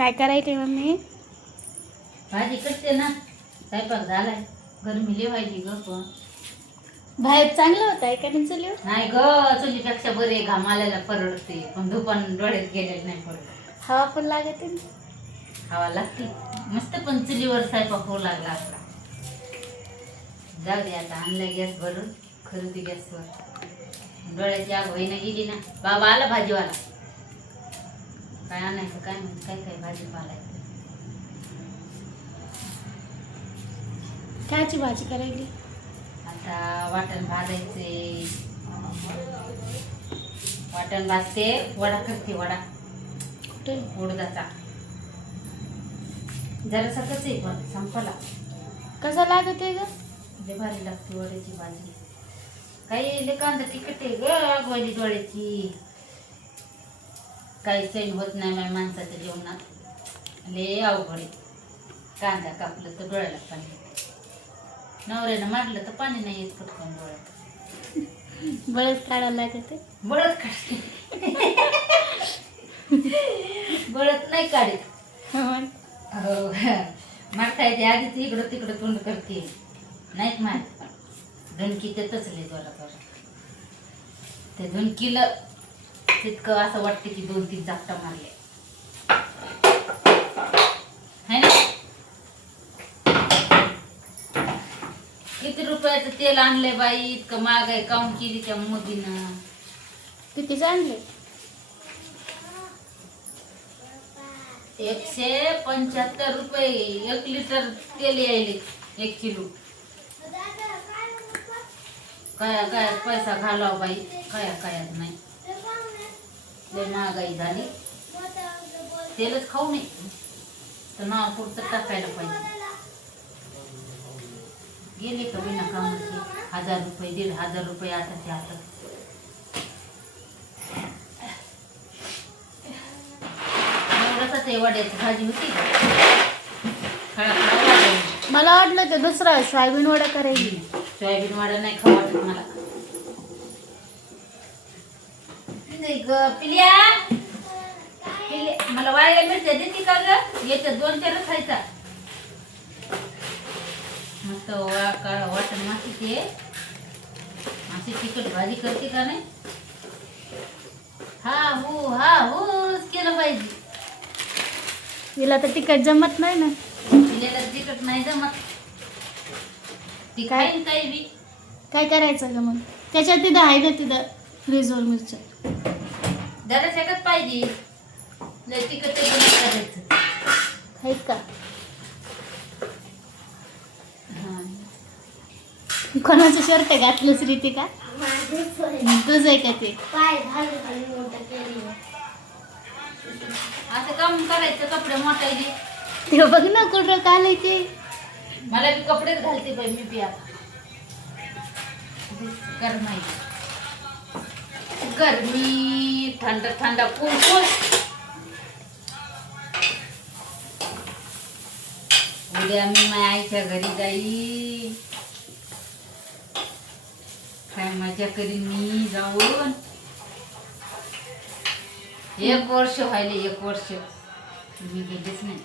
काय करायचे मम्मी? भाजी करते ना. स्वयंपाक झालाय. गरमी लय व्हायची ग पण. बाहेर चांगलं होत आहे का चुलीवर? नाही ग, चुलीपेक्षा बरे घाम आल्याला परवडते, पण दुपार डोळ्यात गेलेलं नाही परवडत. हवा पण लागते ना. हवा लागते मस्त, पण चुलीवर स्वयंपाक होऊ लागला आपला. जाऊ दे आता, आणलाय गॅस भरून, खरेदी गॅसवर. डोळ्याची आग होईना गेली ना. बाबा आला भाजीवाला. काय आणायचं काय माहिती, काय काय भाजीपाला आहे. कायची भाजी करायली? आता वाटण भाजायचे. वाटण भाजते, वडा करते. वडा कुठे? उडदाचा. जरासा कसं आहे पण संपला. कसा लागत आहे ग? लय भारी लागते वड्याची भाजी. काही लय कांदा तिखट आहे ग गोळी डोळ्याची. काही सैन होत नाही माझ्या माणसाच्या जेवणात. लय अवघड आहे. कांदा कापलं तर डोळ्याला पाणी येते. नवऱ्यानं मारलं तर पाणी नाही येत पटकन डोळ्यात. बळच काढायला लागत आहे. बळत काढते. बळत नाही काढत. हो, मार खायची आधीच इकडं तिकडं तोंड करते. नाहीत मार धनकी ते तसले जोरात. ते धनकीला तितकं असं वाटतं की 2-3 चापटा मारले है ना. किती रुपयाचं तेल आणलंय बाई, इतकं महाग आहे. काऊन केली त्या मोदीनं. किती आणले? 175 रुपये 1 लिटर तेल यायले 1 किलो. काय काय पैसा घालाव बाई, कायात नाही. लय महागाई झाली. तेलच खाऊ नये तर नाव पुढचं टाकायला पाहिजे. गेले का विना कामाचे 1000 रुपये 1500 रुपये आताच्या आता. एवढंच ते वड्याची भाजी होती. मला वाटलं ते दुसरा सोयाबीन वडा करायची. सोयाबीन वडा नाही खाऊ वाटत मला. पिल्या मला वाळल्या मिरच्या देते का ग? याच्यात 2-4 खायचा. मस्त वाटण माती ते अशी तिखट भाजी करते का नाही. हा होच केलं पाहिजे. तिला तर तिखट जमत नाही ना. पिल्याला तिखट नाही जमत. ती खाईन काही बी. काय करायचं ग मग? त्याच्यात तिथं आहे ना, तिथं फ्रीजवर मिरच्या. जरा शकत पाहिजे. लय तिखट करायचं आहेत का? कोणाचं शर्ट घातलंच रीती का? तुझं आहे का ते? असं काम करायचं कपडे मोठायचे. ते बघ ना कुठं कालय ते. मला बी कपडेच घालते बाई मी बी आता. गरमी थंड थंड फुल. उद्या मी माझ्या आईच्या घरी जाई. काय मजा करीन मी जाऊन. 1 वर्ष व्हायले 1 वर्ष मी गेलीच नाही.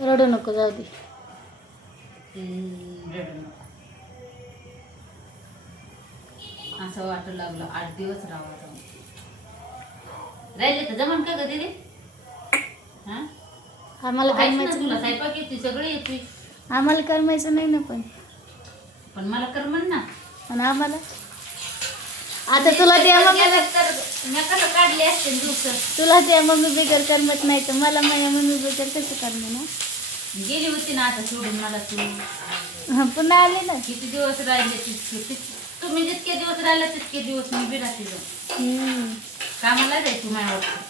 रडू नको, जाऊ दे. रडू नको. असं वाटू लागलं 8 दिवस राहावं जाऊन. राहिले तर जमन का ग दीदी? हा, आम्हाला तुला करमायचं. स्वयंपाक येते सगळे येते. आम्हाला करमायचं नाही ना. पण मला कर म्हण ना. पण आम्हाला आता तुला ते मम्मी, मी कसं काढले असते दिवस. तुला ते मम्मी बिगर करमत नाही तर मला माझ्या मम्मी बिगर कसं करणार ना. गेली होती ना आता सोडून मला तू. पुन्हा आले ना. किती दिवस राहिले तितके. तुम्ही जितके दिवस राहिला तितके दिवस मी बी राहते जाऊन. कामाला जायची माझ्या वाटतं.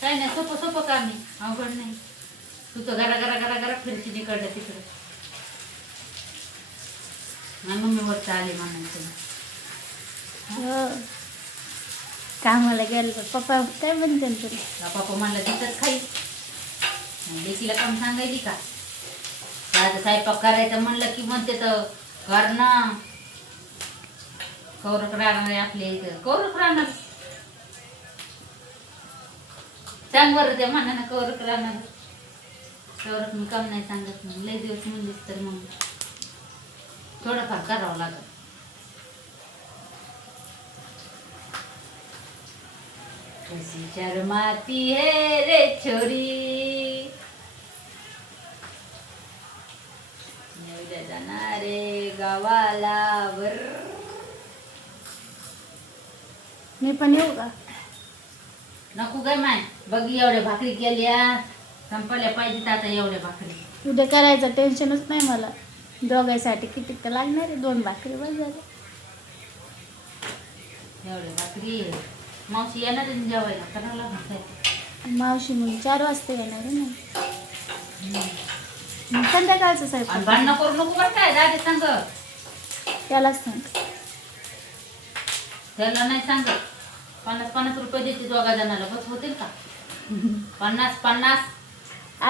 काय नाही, सोपं काम आहे, अवघड नाही. तू तर घरा फिरची निकडलं तिकडं. मम्मी वरच आले म्हणायचं. कामाला गेलं पप्पा काय म्हणते तुला? पप्पा म्हणलं तिथंच खाई. लेकीला काम सांगायची का? आता स्वयंपाक करायचं म्हणलं की म्हणते तर कर ना. कौरक राहणार आपल्या इथं. कौरक राहणार सांग बरं त्या मनानं कवर राहणार कवरत मी काम नाही सांगत मग लय दिवस म्हणलीस तर मग थोडंफार करावं लागत. कशी शर्माती है रे छोरी जाणारे गावाला वर. मी पण येऊ का? नको काय माय बघ एवढ्या भाकरी केल्या संपल्या पाहिजेत आता एवढ्या भाकरी. उद्या करायचं टेन्शनच नाही मला. दोघांसाठी किती तर लागणार आहे. 2 भाकरी बस झालं. एवढ्या भाकरी मावशी येणार आहे जेवायला करावं लागणार. मावशी मग 4 वाजता येणार आहे ना. मग संध्याकाळचं स्वयंपाक भांडणं करू नको बरं काय दादे सांग त्यालाच सांग. त्याला नाही सांगत 50-50 रुपये देते दोघा जणाला बस होतील का? 50-50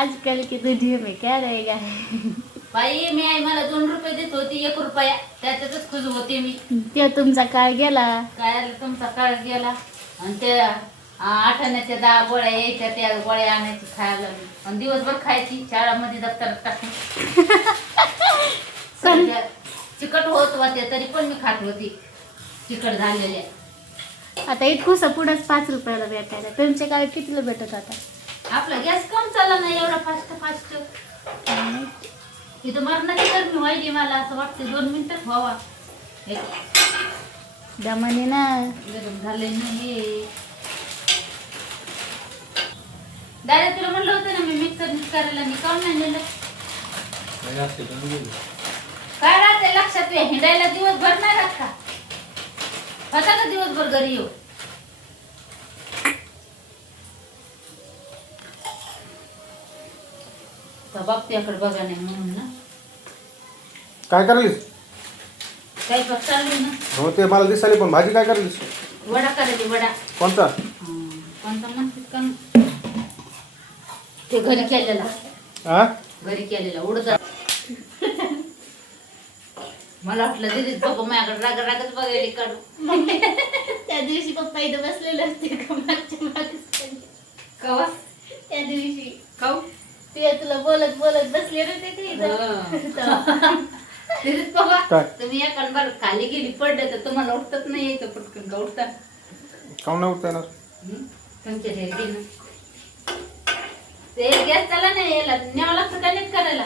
आजकाल की तुझी मी काय रहेगा. बाई मी आई मला 2 रुपये देत होती 1 रुपया त्याच्यातच खुश होते मी. ते तुमचा काळ गेला. काय आलं तुमचा काळ गेला आणि त्या 8 आण्याच्या 10 गोळ्या यायच्या त्या गोळ्या आणायची खायला लागली आणि दिवसभर खायची शाळामध्ये दप्तरात टाकून. चिकट होत होते तरी पण मी खात होती चिकट झालेल्या. आता इतकुसा पुढंच 5 रुपयाला भेटायला. तुमच्या काळात कितीला भेटत आता? आपला गॅस कम चालला नाही एवढा फास्ट इथं मरणाची गरमी व्हायली मला असं वाटतं 2 मिनिटात व्हावा. दमाने ना गरम झाले नाही. दादा तुला म्हणलं होतं ना मी मिक्सर करायला मी काऊन नाही नेलं? काय राहते लक्षात तुझ्या हिंडायला दिवसभर नाही राहत का? होता का दिवसभर घरी येऊ? बापत्याकडे बघा नाही म्हणून ना. काय करायलीस? काही बघ चालू ना हो ते मला दिसाली पण भाजी काय करायलीस? वडा करायची वडा. कोणता? कोणता म्हणतात का ते घरी केलेला. हा घरी केलेला उडदा. मला वाटलं दिदीच बाबा माझ्याकडे रागच बघायला काढू. त्या दिवशी पप्पा इथं बसलेले असते का मागच्या मागेच. कवा त्या दिवशी काऊ ते तुला बोलत बोलत बसले रे ते इथं. दिदीच बाबा काय? तुम्ही एका बार खाली गेली पडले तर तुम्हाला उठतच नाही यायचं पटकन का उठता? काऊन नाही उठता येणार? तुमच्या घरी गेलं ते गॅस चाला नाही यायला न्यावं लागतं का नीट करायला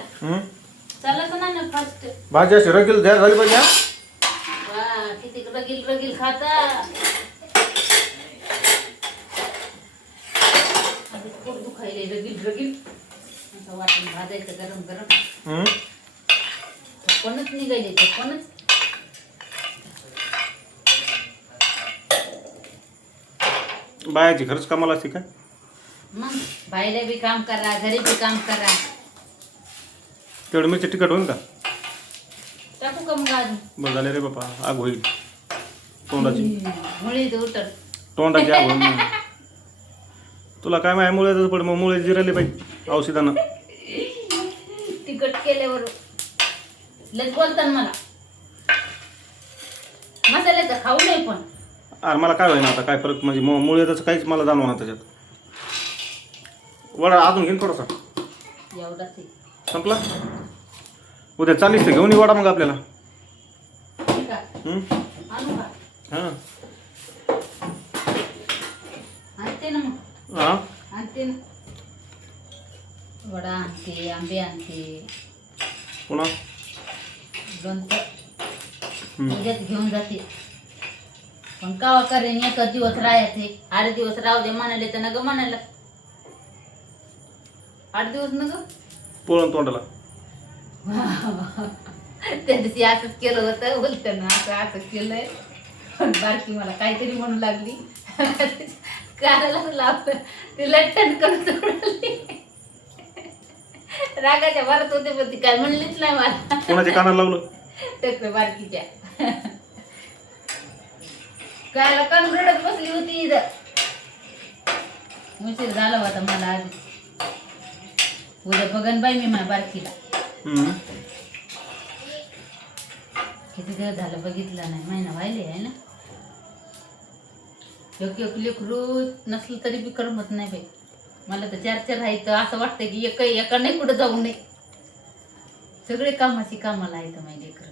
चालत ना फास्ट. भाजी अशी रगील द्या झाली पाहिजे. वा किती रगील खाता. पोट दुखायले रगील असं वाटून भाजायचं गरम गरम. कोणच निघायले ते कोणच. बायाची खरंच कामाला असते काय? मग बायला बी काम करा घरी बी काम करा. तेवढं मिरची तिखट होईल का? टाकू का मग अजून? बरं झाले रे बापा आग होईल तोंडाची. मुळी उतर तोंडाची आग होईल. तुला काय माहिती मुळे पण मग मुळे जिरायले पाहिजे औषधानं. तिखट केल्यावर लय बोलतात मला मसाल्याचं खाऊ नाही पण. अरे मला काय होईना आता काय फरक म्हणजे मुळे त्याचं काहीच मला जाणवणार त्याच्यात. वडा अजून घेईन थोडासा. एवढाच आहे. संपला? उद्या चालीस तर घेऊन ये वडा मग आपल्याला. ठीक आहे. आणू का? हां आणते ना मग हां आणते ना. वडा आणते आंबे आणते पुन्हा लोणचं उद्याच घेऊन जाते. पण कावा करेन एकच दिवस राहायचे 8 दिवस राहू दे म्हणाले तर नग म्हणायला 8 दिवस नग पोळण तोंडाला. त्या दिवशी असंच केलं होतं बोलताना असं केलंय. पण बारकी मला काहीतरी म्हणू लागली कानाला लावलं ती लट्टण करून सोडली. रागाच्या भरत होते पण ती काय म्हणलीच नाही मला. कोणाच्या कानाला लावलं? त्याच बारकीच्या कायला कान रडत बसली होती इथं. उशीर झाला होता मला आधी. उद्या बघन बाई मी माझ्या बारकीला. किती दिवस झालं बघितलं नाही महिना व्हायले आहे ना. एक लेकरू नसलं तरी बी करमत नाही बाई. मला तर 4 आहेत असं वाटतं की एका नाही कुठं जाऊ नये. सगळे कामाची कामाला आहेत माझे लेकरं.